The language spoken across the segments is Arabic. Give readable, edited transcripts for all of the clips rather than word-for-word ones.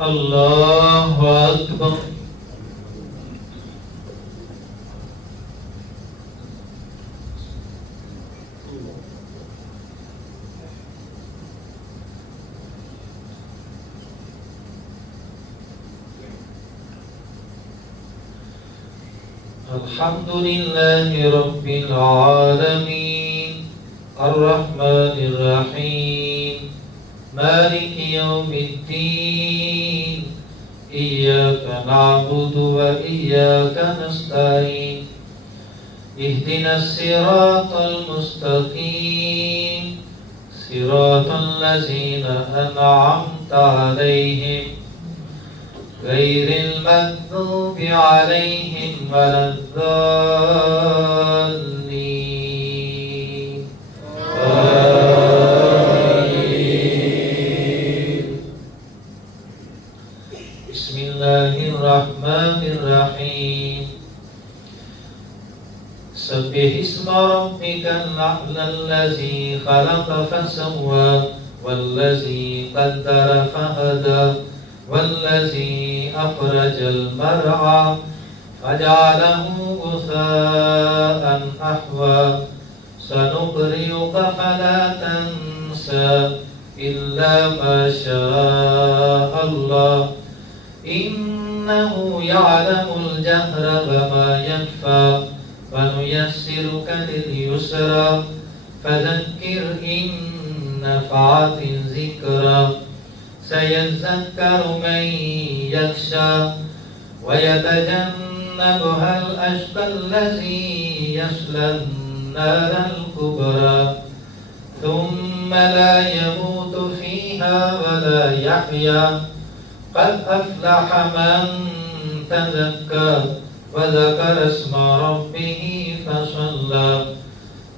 الله أكبر. الحمد لله رب العالمين الرحمن الرحيم مالك يوم الدين إياك نعبد وإياك نستعين اهدنا الصراط المستقيم صراط الذين أنعمت عليهم غير المغضوب عليهم ولا الضالين آمين. بسم الله الرحمن الرحيم سبح اسم ربك الأعلى الذي خلق فسوى والذي قدر فهدى والذي أخرج المرعى فجعله غثاء أحوى سنقرئك فلا تنسى إلا ما شاء الله إنه يعلم الجهر وما يخفى ونيسرك لليسرى فذكر إن نفعت الذكرى سيذكر من يخشى ويتجنبها الأشقى الذي يصلى النار الكبرى ثم لا يموت فيها ولا يحيا قد أفلح من تزكى وذكر اسم ربه فصلى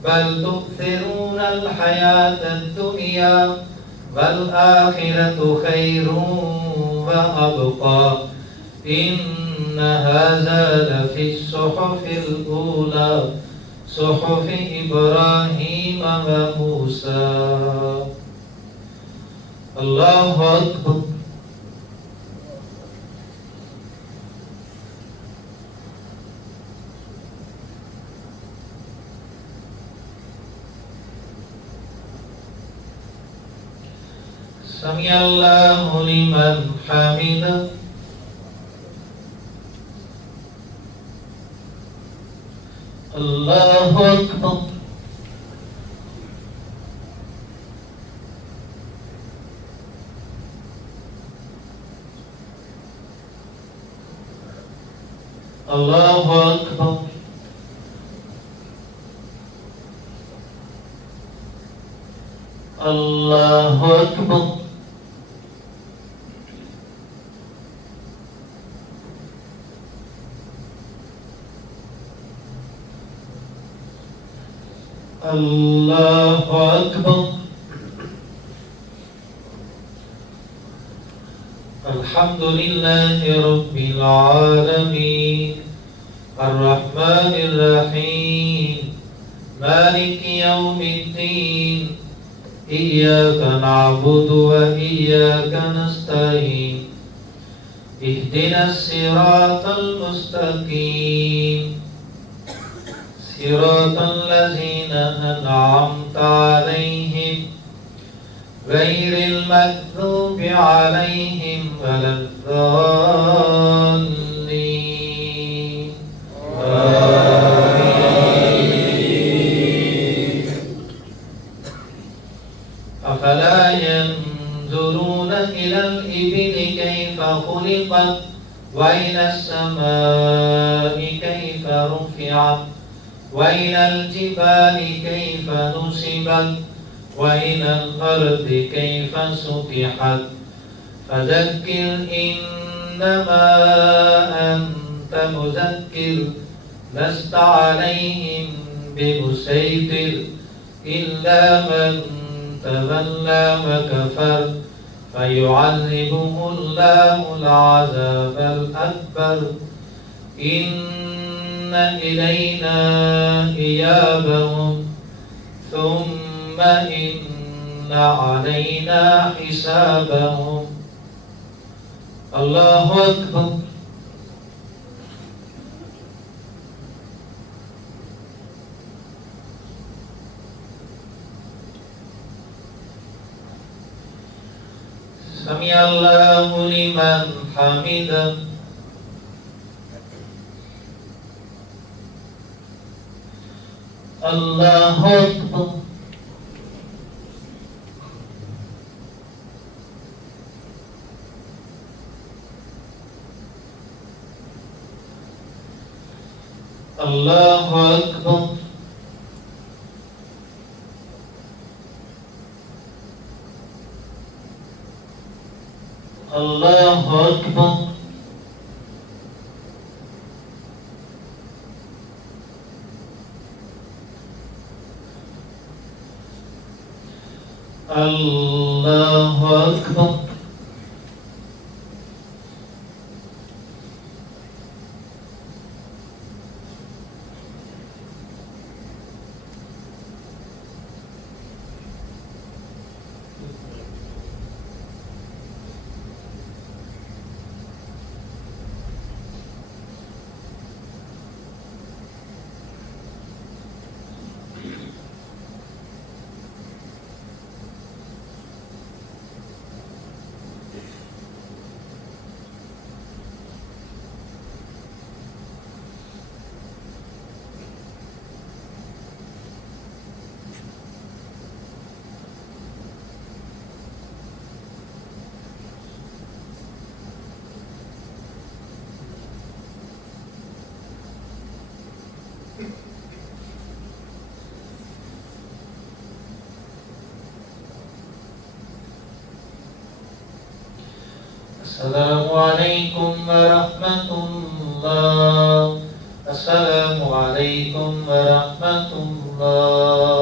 بل تؤثرون الحياة الدنيا والآخرة خير وأبقى إن هذا لفي الصحف الأولى صحف إبراهيم وموسى. الله أكبر. سمع الله لمن حمده. الله أكبر. الله أكبر. الله أكبر. الله أكبر. الحمد لله رب العالمين الرحمن الرحيم مالك يوم الدين إياك نعبد وإياك نستعين اهدنا الصراط المستقيم صراط الذين أنعمت عليهم غير المغضوب عليهم ولا الضالين آمين. أفلا ينظرون إلى الإبل كيف خلقت وإلى السماء كيف رفعت وإلى الجبال كيف نصبت وإلى الأرض كيف سطحت فذكر إنما أنت مذكر لست عليهم بمسيطر إلا من تولى وكفر فيعذبه الله العذاب الأكبر إن إلينا إيابهم ثم إن علينا حسابهم الله أكبر. سمع الله لمن حمده. الله أكبر. الله أكبر. الله أكبر. الله أكبر. السلام عليكم ورحمة الله. السلام عليكم ورحمة الله.